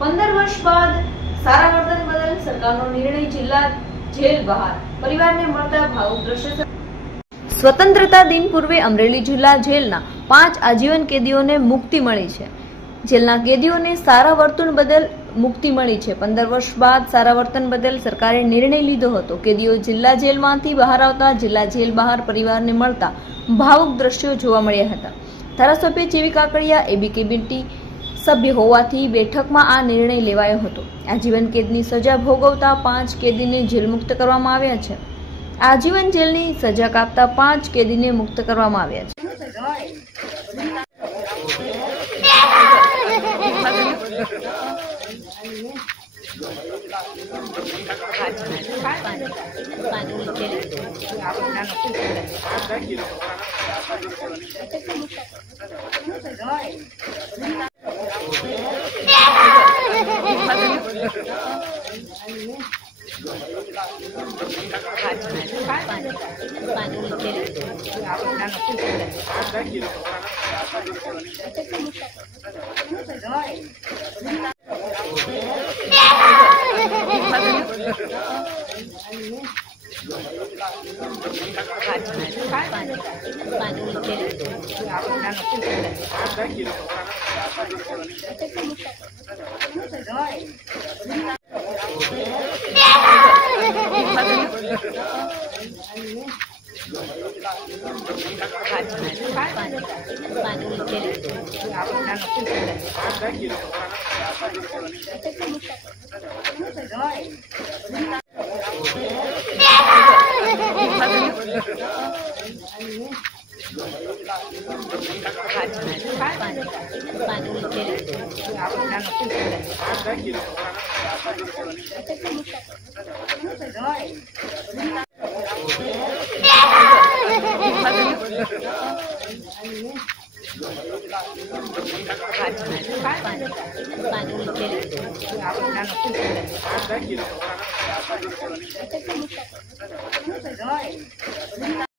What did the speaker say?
15 વર્ષ બાદ સારા વર્તન બદલ સરકારનો નિર્ણય, જિલ્લા જેલ બહાર પરિવારને મળતા ભાવુક દ્રશ્ય। સ્વતંત્રતા દિન પૂર્વે અમરેલી જિલ્લા જેલના 5 આજીવન કેદીઓને મુક્તિ મળી છે। જેલના કેદીઓને સારા વર્તન બદલ મુક્તિ મળી છે। 15 વર્ષ બાદ સારા વર્તન બદલ સરકારે નિર્ણય લીધો હતો। કેદીઓ જિલ્લા જેલમાંથી બહાર આવતા જિલ્લા જેલ બહાર પરિવારને મળતા ભાવુક દ્રશ્યો જોવા મળ્યા હતા। ધારાસભ્ય જેવી કાકડિયા એબી કેબિનેટ સભ્ય હોવાથી બેઠકમાં આ નિર્ણય લેવાયો હતો। આજીવન કેદની સજા ભોગવતા 5 કેદીને જેલ મુક્ત કરવામાં આવ્યા છે। આજીવન જેલની સજા કાપતા 5 કેદીને મુક્ત કરવામાં આવ્યા છે।